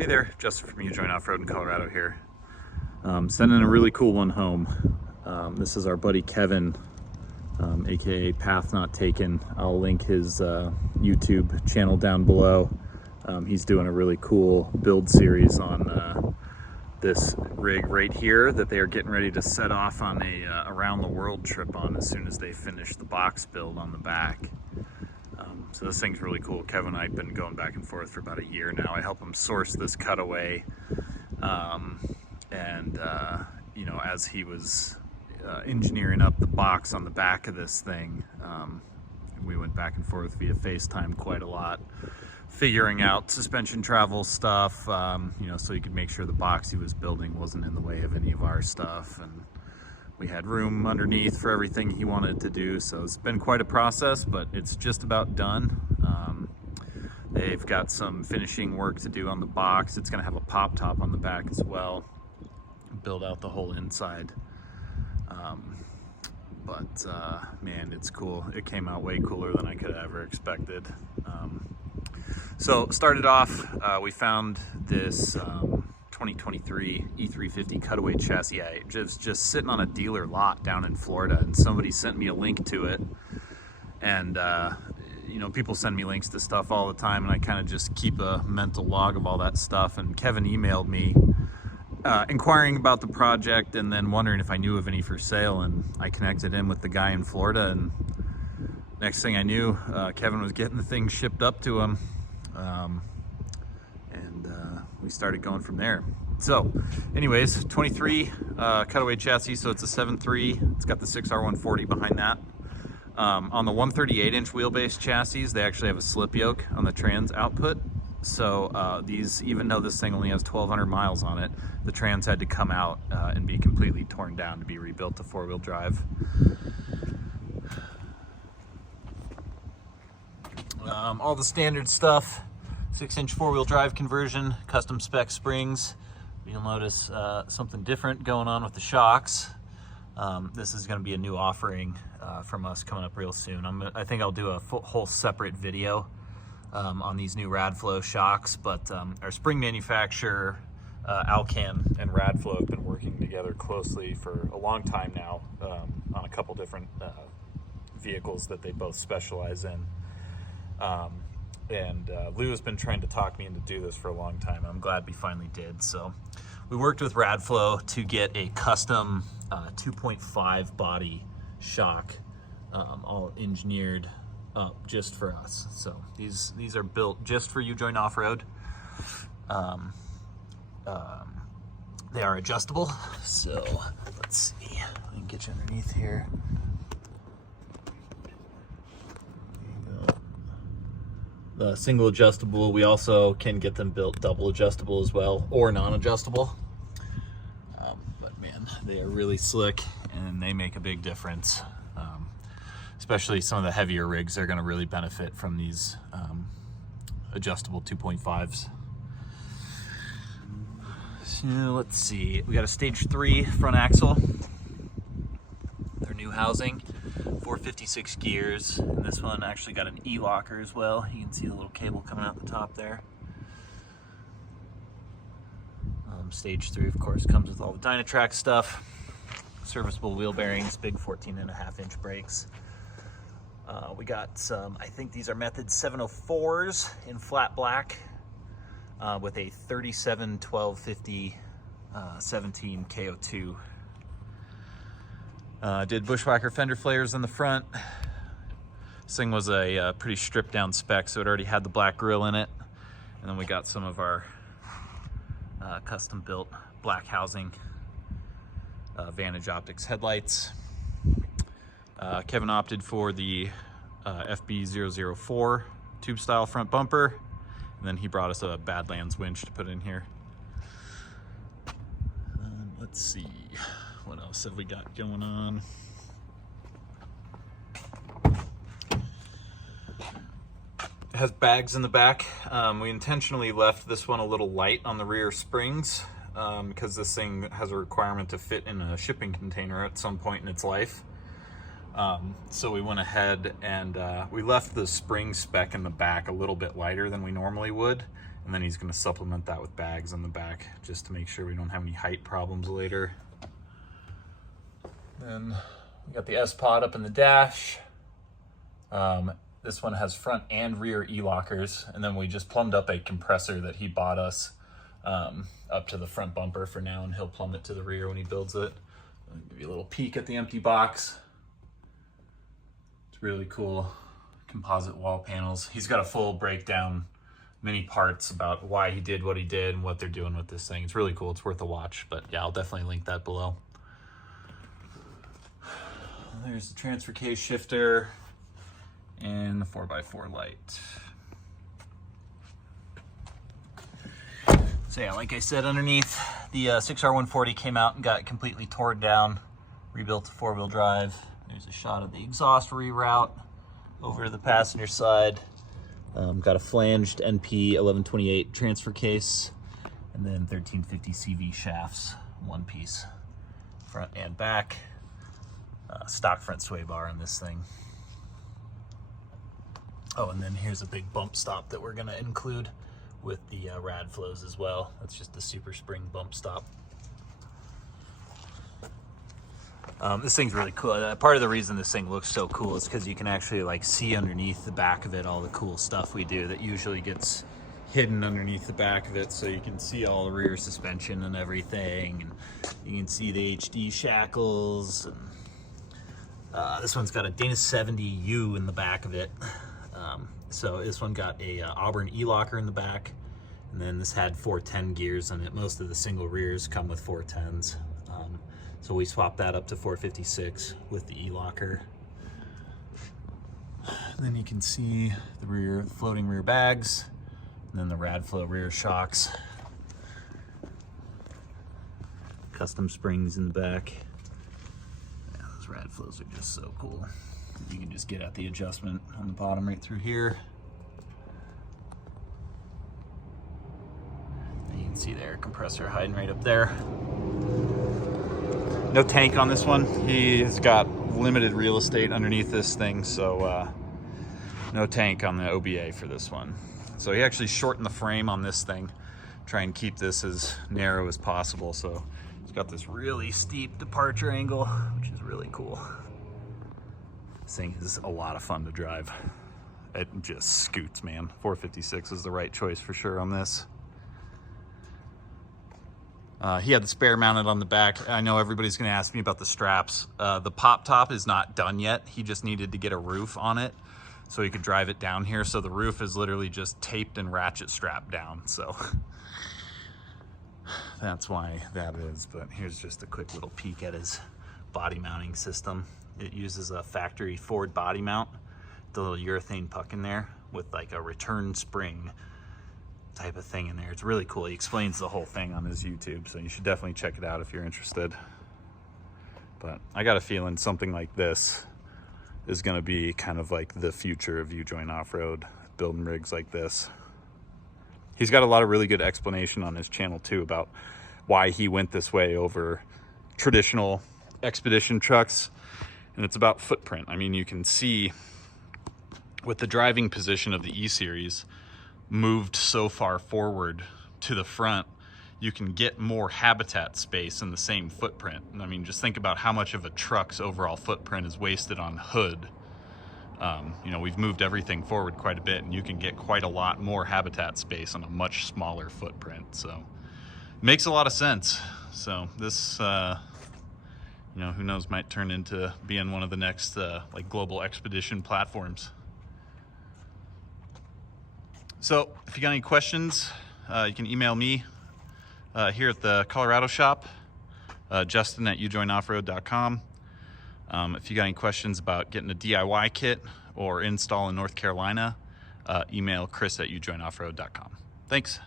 Hey there, Justin from Join Off-Road in Colorado here. Sending a really cool one home. This is our buddy Kevin, aka Path Not Taken. I'll link his YouTube channel down below. He's doing a really cool build series on this rig right here that they are getting ready to set off on a around the world trip on as soon as they finish the box build on the back. So this thing's really cool. Kevin and I have been going back and forth for about a year now. I help him source this Cutaway, you know, as he was engineering up the box on the back of this thing, we went back and forth via FaceTime quite a lot, figuring out suspension travel stuff, you know, so he could make sure the box he was building wasn't in the way of any of our stuff, and we had room underneath for everything he wanted to do. So it's been quite a process, but it's just about done. They've got some finishing work to do on the box. It's gonna have a pop top on the back as well, build out the whole inside. Man, it's cool. It came out way cooler than I could have ever expected. So started off, we found this 2023 E350 Cutaway chassis. I just sitting on a dealer lot down in Florida, and somebody sent me a link to it. And you know, people send me links to stuff all the time, and I kind of just keep a mental log of all that stuff. And Kevin emailed me inquiring about the project and then wondering if I knew of any for sale, and I connected him with the guy in Florida, and next thing I knew, Kevin was getting the thing shipped up to him. We started going from there. So anyways, 23 Cutaway chassis, so it's a 7.3. It's got the 6R140 behind that. On the 138-inch wheelbase chassis, they actually have a slip yoke on the trans output. So these, even though this thing only has 1,200 miles on it, the trans had to come out and be completely torn down to be rebuilt to four-wheel drive. All the standard stuff, 6-inch four-wheel drive conversion, custom spec springs. You'll notice something different going on with the shocks. This is going to be a new offering from us coming up real soon. I think I'll do a whole separate video on these new Radflow shocks, but our spring manufacturer, Alcan and Radflow, have been working together closely for a long time now on a couple different vehicles that they both specialize in. Lou has been trying to talk me into do this for a long time, and I'm glad we finally did. So we worked with Radflow to get a custom 2.5 body shock, all engineered up just for us. So these are built just for Join Off-Road. They are adjustable, so let's see, I can get you underneath here. The single adjustable, we also can get them built double adjustable as well, or non-adjustable. But man, they are really slick, and they make a big difference. Especially some of the heavier rigs, they're gonna really benefit from these adjustable 2.5s. So let's see, we got a stage 3 front axle, their new housing. 456 gears, and this one actually got an E-locker as well. You can see the little cable coming out the top there. Stage 3, of course, comes with all the Dynatrac stuff. Serviceable wheel bearings, big 14.5-inch brakes. We got some, I think these are Method 704s in flat black with a 37-12-50 17 KO2. Did bushwhacker fender flares in the front. This thing was a pretty stripped down spec, so it already had the black grille in it. And then we got some of our custom built black housing, Vantage Optics headlights. Kevin opted for the FB004 tube style front bumper, and then he brought us a Badlands winch to put in here. Let's see, what else have we got going on? It has bags in the back. We intentionally left this one a little light on the rear springs because this thing has a requirement to fit in a shipping container at some point in its life. So we went ahead and we left the spring spec in the back a little bit lighter than we normally would, And then he's gonna supplement that with bags on the back just to make sure we don't have any height problems later. Then we got the S-Pod up in the dash. This one has front and rear E-lockers, and then we just plumbed up a compressor that he bought us up to the front bumper for now, and he'll plumb it to the rear when he builds it. I'll give you a little peek at the empty box. It's really cool. Composite wall panels. He's got a full breakdown, many parts about why he did what he did and what they're doing with this thing. It's really cool. It's worth a watch, but yeah, I'll definitely link that below. There's the transfer case shifter and the 4x4 light. So yeah, like I said, underneath, the 6R140 came out and got completely torn down, rebuilt to 4-wheel drive. There's a shot of the exhaust reroute over to the passenger side. Got a flanged NP 1128 transfer case, and then 1350 CV shafts, one piece, front and back. Stock front sway bar on this thing. Oh, and then here's a big bump stop that we're gonna include with the rad flows as well. That's just the Super Spring bump stop. This thing's really cool. Part of the reason this thing looks so cool is because you can actually like see underneath the back of it all the cool stuff we do that usually gets hidden underneath the back of it. So you can see all the rear suspension and everything, and you can see the HD shackles. And, this one's got a Dana 70U in the back of it. So this one got a Auburn E-locker in the back, and then this had 410 gears in it. Most of the single rears come with 410s. So we swapped that up to 456 with the E-locker. Then you can see the rear floating rear bags, and then the Radflow rear shocks. Custom springs in the back. Yeah, those Radflows are just so cool. You can just get at the adjustment on the bottom right through here. And you can see the air compressor hiding right up there. No tank on this one. He's got limited real estate underneath this thing, so no tank on the OBA for this one. So he actually shortened the frame on this thing, try and keep this as narrow as possible. So it's got this really steep departure angle, which is really cool. This thing is a lot of fun to drive. It just scoots, man. 456 is the right choice for sure on this. He had the spare mounted on the back. I know everybody's gonna ask me about the straps. The pop top is not done yet. He just needed to get a roof on it so he could drive it down here. So the roof is literally just taped and ratchet strapped down. So that's why that is. But here's just a quick little peek at his body mounting system. It uses a factory Ford body mount, the little urethane puck in there with like a return spring type of thing in there. It's really cool. He explains the whole thing on his YouTube, so you should definitely check it out if you're interested. But I got a feeling something like this is going to be kind of like the future of U-joint off-road, building rigs like this. He's got a lot of really good explanation on his channel too about why he went this way over traditional expedition trucks, and it's about footprint. I mean, you can see with the driving position of the E-Series moved so far forward to the front, you can get more habitat space in the same footprint. I mean, just think about how much of a truck's overall footprint is wasted on hood. You know, we've moved everything forward quite a bit, and you can get quite a lot more habitat space on a much smaller footprint. So it makes a lot of sense. So this, you know, who knows, might turn into being one of the next like global expedition platforms. So if you got any questions, you can email me here at the Colorado shop, Justin@ujointoffroad.com. If you got any questions about getting a DIY kit or install in North Carolina, email Chris@ujointoffroad.com. Thanks.